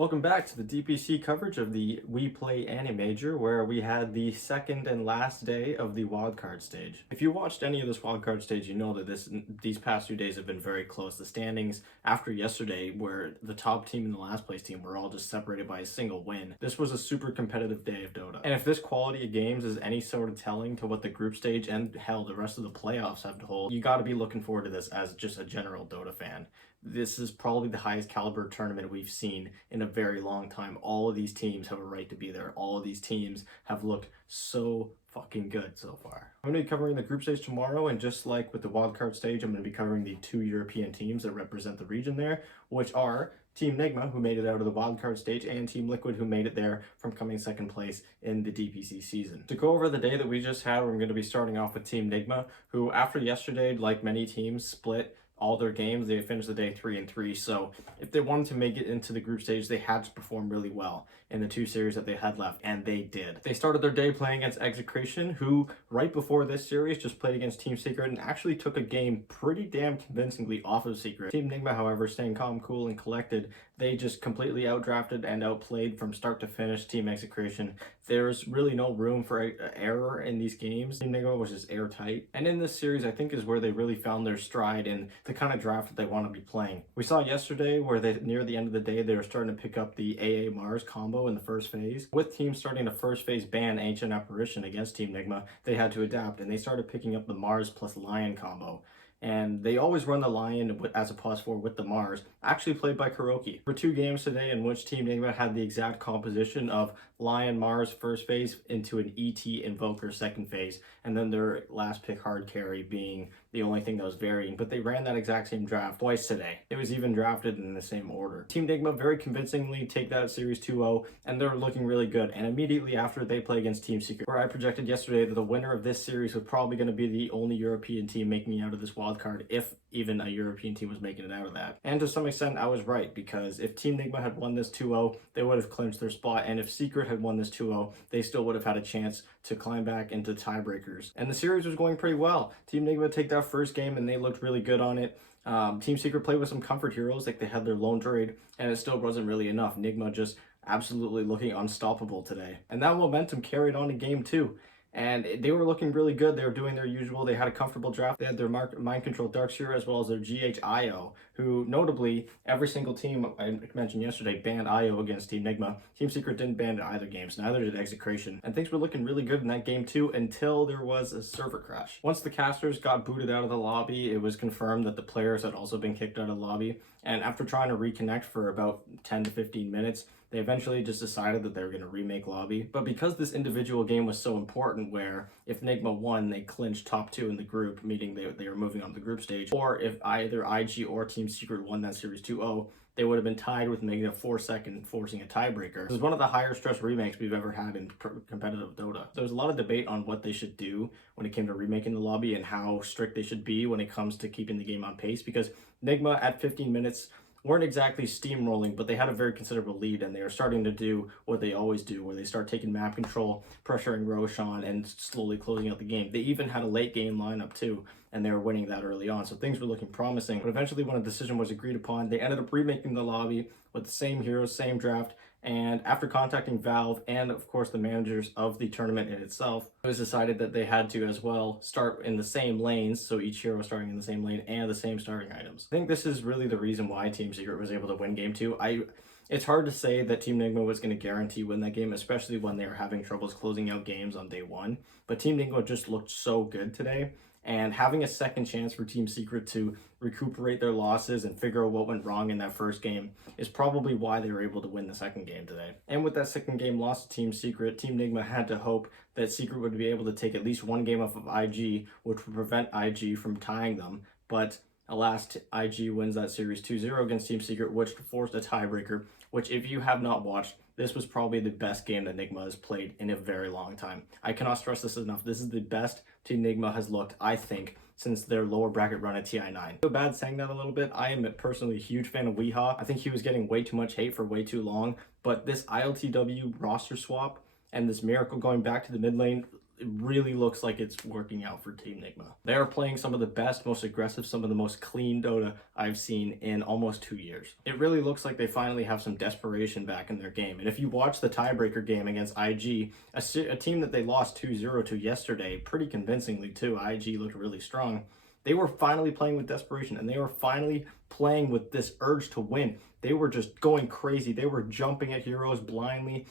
Welcome back to the DPC coverage of the WePlay Animajor, where we had the second and last day of the wildcard stage. If you watched any of this wildcard stage, you know that these past few days have been very close. The standings after yesterday, where the top team and the last place team were all just separated by a single win, this was a super competitive day of Dota. And if this quality of games is any sort of telling to what the group stage and hell, the rest of the playoffs have to hold, you got to be looking forward to this as just a general Dota fan. This is probably the highest caliber tournament we've seen in a very long time. All of these teams have a right to be there. All of these teams have looked so fucking good so far. I'm going to be covering the group stage tomorrow, and just like with the wildcard stage, I'm going to be covering the two European teams that represent the region there, which are Team Nigma, who made it out of the wildcard stage, and Team Liquid, who made it there from coming second place in the DPC season. To go over the day that we just had, we're going to be starting off with Team Nigma, who after yesterday, like many teams, split all their games. They finished the day 3-3. So if they wanted to make it into the group stage, they had to perform really well in the two series that they had left, and they did. They started their day playing against Desperation, who right before this series just played against Team Secret and actually took a game pretty damn convincingly off of Secret. Team Nigma, however, staying calm, cool, and collected, they just completely outdrafted and outplayed from start to finish Team Desperation. There's really no room for error in these games. Team Nigma was just airtight. And in this series, I think is where they really found their stride in the kind of draft that they want to be playing. We saw yesterday where near the end of the day, they were starting to pick up the AA Mars combo in the first phase. With teams starting to first phase ban Ancient Apparition against Team Nigma, they had to adapt, and they started picking up the Mars plus Lion combo. And they always run the Lion as a +4 with the Mars, actually played by Kuroki. For two games today in which Team Nigma had the exact composition of Lion Mars first phase into an ET Invoker second phase, and then their last pick hard carry being the only thing that was varying, but they ran that exact same draft twice today. It was even drafted in the same order. Team Nigma very convincingly take that series 2-0, and they're looking really good. And immediately after, they play against Team Secret, where I projected yesterday that the winner of this series was probably going to be the only European team making it out of this wildcard, if even a European team was making it out of that. And to some extent, I was right, because if Team Nigma had won this 2-0, they would have clinched their spot, and if Secret had won this 2-0, they still would have had a chance to climb back into tiebreakers. And the series was going pretty well. Team Nigma take that first game, and they looked really good on it. Team Secret played with some comfort heroes, like they had their lone trade, and it still wasn't really enough. Nigma just absolutely looking unstoppable today. And that momentum carried on to game 2. And they were looking really good. They were doing their usual. They had a comfortable draft. They had their mind control Darkseer as well as their GH who notably every single team I mentioned yesterday banned IO against Team Nigma. Team Secret didn't ban either games, neither did Execration. And things were looking really good in that game too until there was a server crash. Once the casters got booted out of the lobby, it was confirmed that the players had also been kicked out of the lobby. And after trying to reconnect for about 10 to 15 minutes, they eventually just decided that they were going to remake lobby. But because this individual game was so important, where if Nigma won, they clinched top 2 in the group, meaning they were moving on to the group stage, or if either IG or Team Secret won that series 2-0, they would have been tied with -4 forcing a tiebreaker. It was one of the higher stress remakes we've ever had in competitive Dota. There was a lot of debate on what they should do when it came to remaking the lobby and how strict they should be when it comes to keeping the game on pace, because Nigma at 15 minutes weren't exactly steamrolling, but they had a very considerable lead, and they were starting to do what they always do, where they start taking map control, pressuring Roshan, and slowly closing out the game. They even had a late game lineup too, and they were winning that early on, so things were looking promising. But eventually, when a decision was agreed upon, they ended up remaking the lobby with the same heroes, same draft, and after contacting Valve and of course the managers of the tournament in itself, it was decided that they had to as well start in the same lanes, so each hero starting in the same lane and the same starting items. I think this is really the reason why Team Secret was able to win game 2. It's hard to say that Team Nigma was going to guarantee win that game, especially when they were having troubles closing out games on day 1. But Team Nigma just looked so good today, and having a second chance for Team Secret to recuperate their losses and figure out what went wrong in that first game is probably why they were able to win the second game today. And with that second game loss to Team Secret, Team Nigma had to hope that Secret would be able to take at least one game off of IG, which would prevent IG from tying them. But alas, IG wins that series 2-0 against Team Secret, which forced a tiebreaker, which if you have not watched, this was probably the best game that Nigma has played in a very long time. I cannot stress this enough. This is the best Team Nigma has looked, I think, since their lower bracket run at TI9. I feel bad saying that a little bit. I am personally a huge fan of Weha. I think he was getting way too much hate for way too long, but this ILTW roster swap and this miracle going back to the mid lane it really looks like it's working out for Team Nigma. They are playing some of the best, most aggressive, some of the most clean Dota I've seen in almost 2 years. It really looks like they finally have some desperation back in their game. And if you watch the tiebreaker game against IG, a team that they lost 2-0 to yesterday, pretty convincingly too, IG looked really strong. They were finally playing with desperation, and they were finally playing with this urge to win. They were just going crazy. They were jumping at heroes blindly,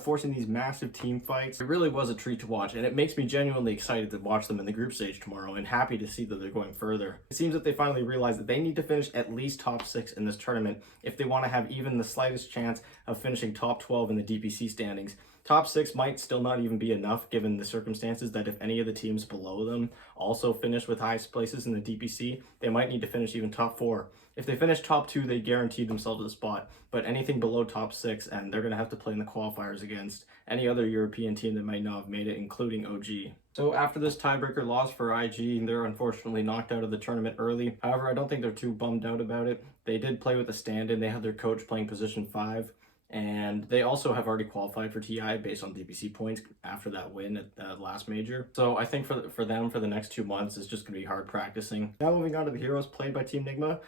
forcing these massive team fights. It really was a treat to watch, and it makes me genuinely excited to watch them in the group stage tomorrow and happy to see that they're going further. It seems that they finally realized that they need to finish at least top 6 in this tournament if they want to have even the slightest chance of finishing top 12 in the DPC standings. Top 6 might still not even be enough given the circumstances that if any of the teams below them also finish with highest places in the DPC, they might need to finish even top 4. If they finish top 2, they guarantee themselves a spot, but anything below top 6, and they're going to have to play in the qualifiers against any other European team that might not have made it, including OG. So after this tiebreaker loss for IG, they're unfortunately knocked out of the tournament early. However, I don't think they're too bummed out about it. They did play with a stand-in. They had their coach playing position 5. And they also have already qualified for TI based on DPC points after that win at the last major. So I think for them, for the next 2 months, it's just going to be hard practicing. Now moving on to the heroes played by Team Nigma.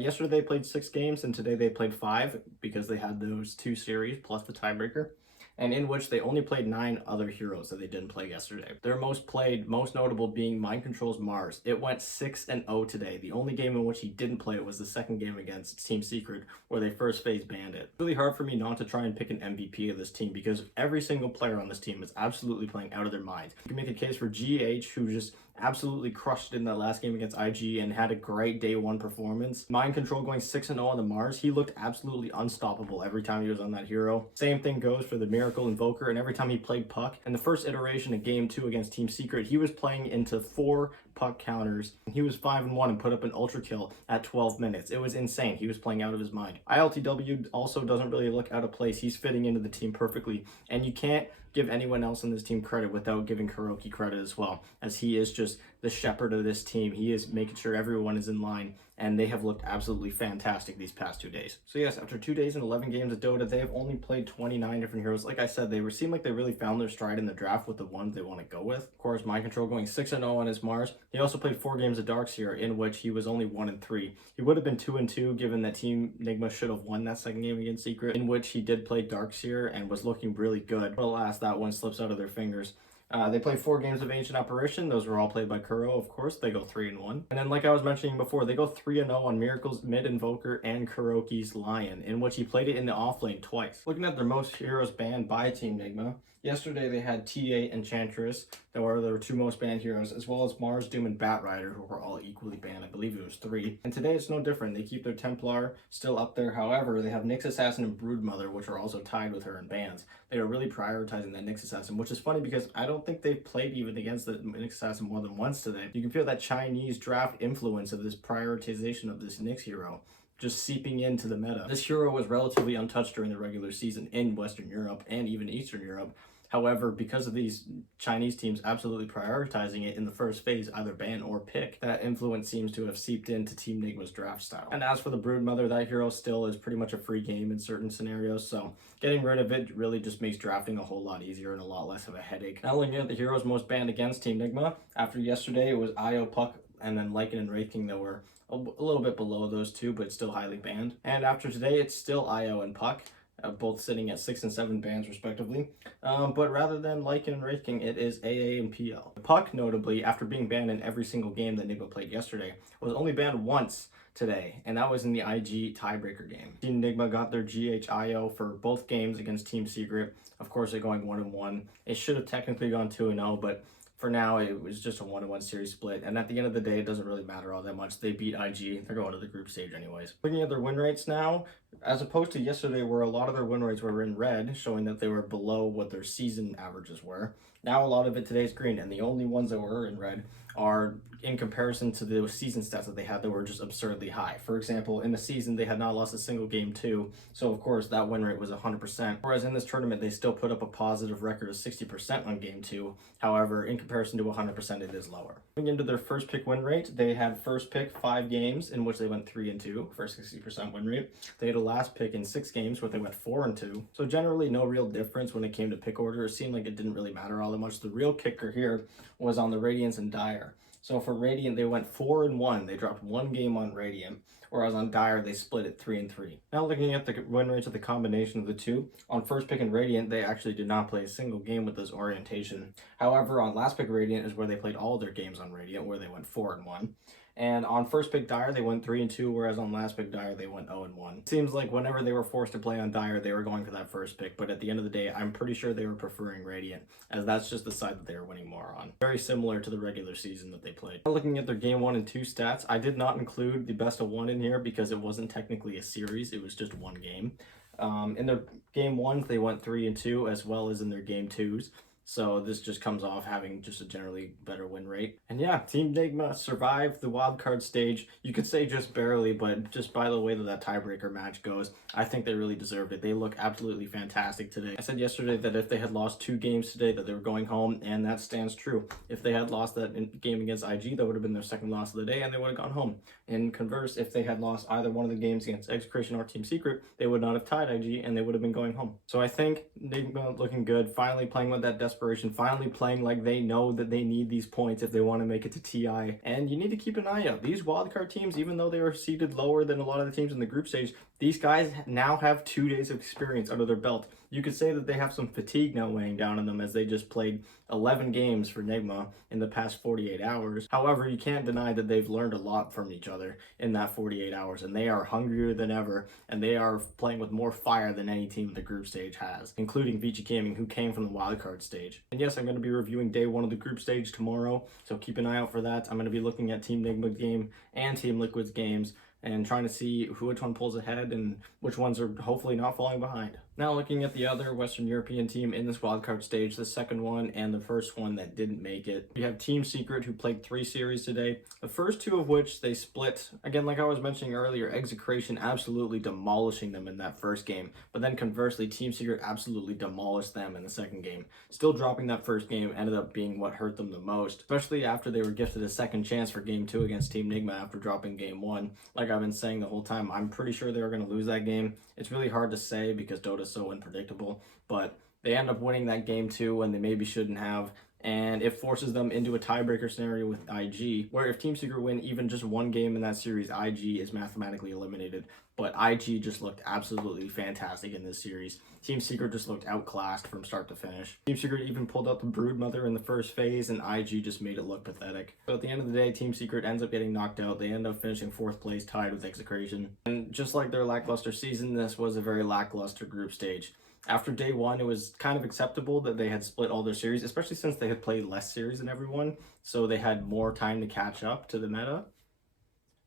Yesterday they played 6 games, and today they played 5 because they had those 2 series plus the tiebreaker, and in which they only played 9 other heroes that they didn't play yesterday. Their most played, most notable being Mind Control's Mars. It went 6-0 today. The only game in which he didn't play it was the second game against Team Secret, where they first phase banned it. It's really hard for me not to try and pick an MVP of this team because every single player on this team is absolutely playing out of their minds. You can make a case for GH, who just absolutely crushed it in that last game against IG and had a great day 1 performance. Mind Control going 6-0 on the Mars. He looked absolutely unstoppable every time he was on that hero. Same thing goes for the Miracle Invoker, and every time he played Puck. In the first iteration of game 2 against Team Secret, he was playing into 4 Puck counters. He was 5-1 and put up an ultra kill at 12 minutes. It was insane. He was playing out of his mind. ILTW also doesn't really look out of place. He's fitting into the team perfectly, and you can't give anyone else in this team credit without giving Kuroki credit as well, as he is just the shepherd of this team. He is making sure everyone is in line, and they have looked absolutely fantastic these past 2 days. So yes, after 2 days and 11 games of Dota, they have only played 29 different heroes. Like I said, they seem like they really found their stride in the draft with the ones they want to go with. Of course, Mind Control going 6-0 on his Mars. He also played 4 games of Darkseer, in which he was only 1-3. He would have been 2-2 given that Team Nigma should have won that second game against Secret, in which he did play Darkseer and was looking really good. But alas, that one slips out of their fingers. They played 4 games of Ancient Apparition. Those were all played by Kuro, of course. They go 3-1. And then, like I was mentioning before, they go 3-0 on Miracle's Mid Invoker and Kuroki's Lion, in which he played it in the offlane twice. Looking at their most heroes banned by Team Nigma, yesterday they had TA Enchantress, that were their 2 most banned heroes, as well as Mars, Doom, and Batrider, who were all equally banned. I believe it was 3. And today it's no different. They keep their Templar still up there. However, they have Nyx Assassin and Broodmother, which are also tied with her in bans. They are really prioritizing that Nyx Assassin, which is funny because I don't think they've played even against the Nyx Assassin more than once today. You can feel that Chinese draft influence of this prioritization of this Nyx hero just seeping into the meta. This hero was relatively untouched during the regular season in Western Europe and even Eastern Europe. However, because of these Chinese teams absolutely prioritizing it in the first phase, either ban or pick, that influence seems to have seeped into Team Nigma's draft style. And as for the Broodmother, that hero still is pretty much a free game in certain scenarios, so getting rid of it really just makes drafting a whole lot easier and a lot less of a headache. Now looking at the heroes most banned against Team Nigma, after yesterday it was Io, Puck, and then Lycan and Wraith King that were a little bit below those 2, but still highly banned. And after today, it's still Io and Puck. Both sitting at 6 and 7 bans respectively. But rather than Lycan and Wraith King, it is AA and PL. Puck, notably, after being banned in every single game that Nigma played yesterday, was only banned once today, and that was in the IG tiebreaker game. Team Nigma got their GHIO for both games against Team Secret. Of course, they're going 1-1. It should have technically gone 2-0, but for now, it was just a 1-1 series split, and at the end of the day, it doesn't really matter all that much. They beat IG. They're going to the group stage anyways. Looking at their win rates now, as opposed to yesterday where a lot of their win rates were in red, showing that they were below what their season averages were, now a lot of it today is green, and the only ones that were in red are in comparison to the season stats that they had that were just absurdly high. For example, in the season, they had not lost a single game too, so of course that win rate was 100%. Whereas in this tournament, they still put up a positive record of 60% on game two. However, in comparison to 100%, it is lower. Going into their first pick win rate, they had first pick 5 games in which they went 3-2 for a 60% win rate. They had a last pick in 6 games where they went 4-2. So generally no real difference when it came to pick order. It seemed like it didn't really matter all that much. The real kicker here was on the Radiance and Dire. So for Radiant, they went 4-1. They dropped 1 game on Radiant, whereas on Dire, they split it 3-3. Now looking at the win rates of the combination of the two, on first pick and Radiant, they actually did not play a single game with this orientation. However, on last pick Radiant is where they played all their games on Radiant, where they went 4-1. And on first pick Dire, they went 3-2, whereas on last pick Dire, they went 0-1. It seems like whenever they were forced to play on Dire, they were going for that first pick, but at the end of the day, I'm pretty sure they were preferring Radiant, as that's just the side that they were winning more on. Very similar to the regular season that they played. Looking at their game 1 and 2 stats, I did not include the best of 1 in here because it wasn't technically a series, it was just 1 game. In their game 1s, they went 3-2, as well as in their game 2s. So this just comes off having just a generally better win rate. And yeah, Team Nigma survived the wildcard stage. You could say just barely, but just by the way that tiebreaker match goes, I think they really deserved it. They look absolutely fantastic today. I said yesterday that if they had lost 2 games today, that they were going home, and that stands true. If they had lost that game against IG, that would have been their second loss of the day, and they would have gone home. In converse, if they had lost either one of the games against Desperation or Team Secret, they would not have tied IG, and they would have been going home. So I think Nigma looking good, finally playing with that desperation, finally playing like they know that they need these points if they want to make it to TI. And you need to keep an eye out. These wildcard teams, even though they are seeded lower than a lot of the teams in the group stage, these guys now have 2 days of experience under their belt. You could say that they have some fatigue now weighing down on them as they just played 11 games for Nigma in the past 48 hours. However, you can't deny that they've learned a lot from each other in that 48 hours, and they are hungrier than ever, and they are playing with more fire than any team in the group stage has, including Vici Gaming, who came from the wildcard stage. And yes, I'm going to be reviewing day 1 of the group stage tomorrow, so keep an eye out for that. I'm going to be looking at Team Nigma's game and Team Liquid's games, and trying to see which one pulls ahead and which ones are hopefully not falling behind. Now looking at the other Western European team in this wildcard stage, the second one and the first one that didn't make it. We have Team Secret, who played 3 series today, the first 2 of which they split. Again, like I was mentioning earlier, Execration absolutely demolishing them in that first game, but then conversely, Team Secret absolutely demolished them in the second game. Still dropping that first game ended up being what hurt them the most, especially after they were gifted a second chance for game 2 against Team Nigma after dropping game 1. Like I've been saying the whole time, I'm pretty sure they were going to lose that game. It's really hard to say because Dota's so unpredictable, but they end up winning that game 2 when they maybe shouldn't have, and it forces them into a tiebreaker scenario with IG, where if Team Secret win even just 1 game in that series, IG is mathematically eliminated. But IG just looked absolutely fantastic in this series. Team Secret just looked outclassed from start to finish. Team Secret even pulled out the Broodmother in the first phase, and IG just made it look pathetic. So at the end of the day, Team Secret ends up getting knocked out. They end up finishing 4th place, tied with Execration. And just like their lackluster season, this was a very lackluster group stage. After day 1, it was kind of acceptable that they had split all their series, especially since they had played less series than everyone, so they had more time to catch up to the meta.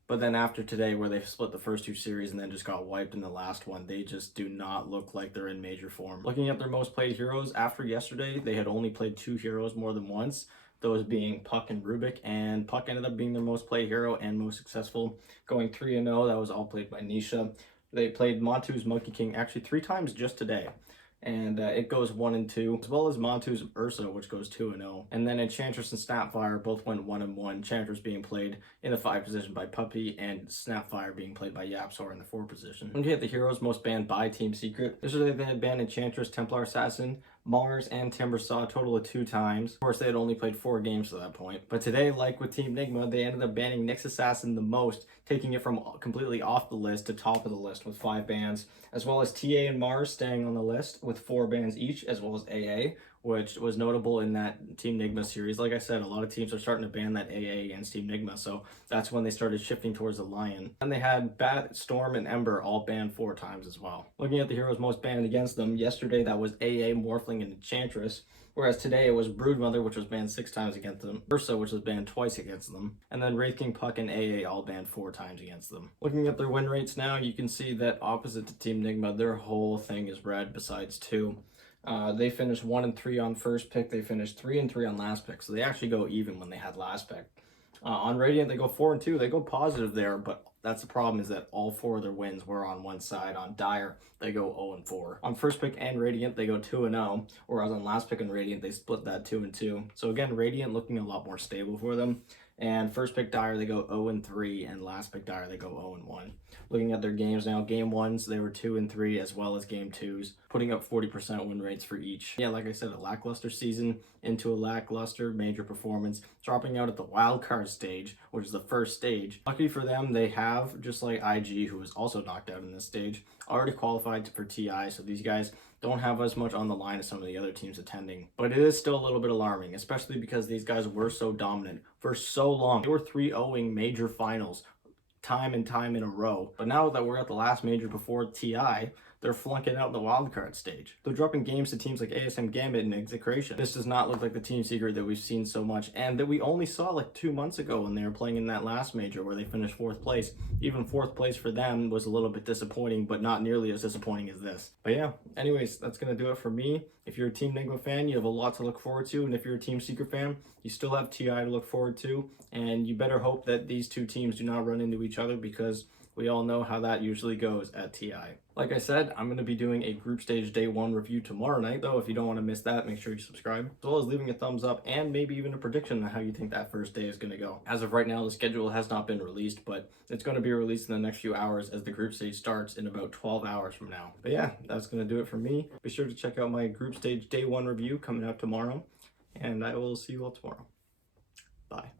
But then after today, where they split the first 2 series and then just got wiped in the last one, they just do not look like they're in major form. Looking at their most played heroes, after yesterday, they had only played 2 heroes more than once, those being Puck and Rubik, and Puck ended up being their most played hero and most successful, going 3-0. That was all played by Nisha. They played Montu's Monkey King actually 3 times just today, and it goes 1-2, as well as Montu's Ursa, which goes 2-0. And then Enchantress and Snapfire both went 1-1, Enchantress being played in the 5 position by Puppy, and Snapfire being played by Yapsor in the 4 position. Looking at the heroes most banned by Team Secret, yesterday they had banned Enchantress, Templar Assassin, Mars, and Timbersaw a total of 2 times. Of course, they had only played 4 games to that point. But today, like with Team Nigma, they ended up banning Nyx Assassin the most, taking it from completely off the list to top of the list with 5 bans, as well as TA and Mars staying on the list with 4 bans each, as well as AA, which was notable in that Team Nigma series. Like I said, a lot of teams are starting to ban that AA against Team Nigma, so that's when they started shifting towards the Lion. And they had Bat, Storm, and Ember all banned 4 times as well. Looking at the heroes most banned against them, yesterday that was AA, Morphling, and Enchantress, whereas today it was Broodmother, which was banned 6 times against them, Ursa, which was banned twice against them, and then Wraith King, Puck, and AA all banned 4 times against them. Looking at their win rates now, you can see that opposite to Team Nigma, their whole thing is red besides 2. They finished 1-3 on first pick. They finished 3-3 on last pick. So they actually go even when they had last pick. On Radiant, they go 4-2. They go positive there, but that's the problem, is that all 4 of their wins were on one side. On Dire, they go 0-4. On first pick and Radiant, they go 2-0, whereas on last pick and Radiant, they split that 2-2. So again, Radiant looking a lot more stable for them. And first pick Dire, they go 0-3, and last pick Dire, they go 0-1. Looking at their games now, game 1s, they were 2-3, as well as game 2s, putting up 40% win rates for each. Yeah, like I said, a lackluster season into a lackluster major performance, dropping out at the wild card stage, which is the first stage. Lucky for them, they have, just like IG, who was also knocked out in this stage, already qualified for TI, so these guys don't have as much on the line as some of the other teams attending. But it is still a little bit alarming, especially because these guys were so dominant for so long. They were 3-0ing major finals time and time in a row. But now that we're at the last major before TI, they're flunking out in the wildcard stage. They're dropping games to teams like ASM Gambit and Desperation. This does not look like the Team Secret that we've seen so much, and that we only saw like 2 months ago when they were playing in that last major where they finished 4th place. Even 4th place for them was a little bit disappointing, but not nearly as disappointing as this. But yeah, anyways, that's going to do it for me. If you're a Team Nigma fan, you have a lot to look forward to, and if you're a Team Secret fan, you still have TI to look forward to, and you better hope that these two teams do not run into each other, because we all know how that usually goes at TI. Like I said, I'm going to be doing a group stage day 1 review tomorrow night, though. If you don't want to miss that, make sure you subscribe, as well as leaving a thumbs up and maybe even a prediction on how you think that first day is going to go. As of right now, the schedule has not been released, but it's going to be released in the next few hours, as the group stage starts in about 12 hours from now. But yeah, that's going to do it for me. Be sure to check out my group stage day 1 review coming out tomorrow, and I will see you all tomorrow. Bye.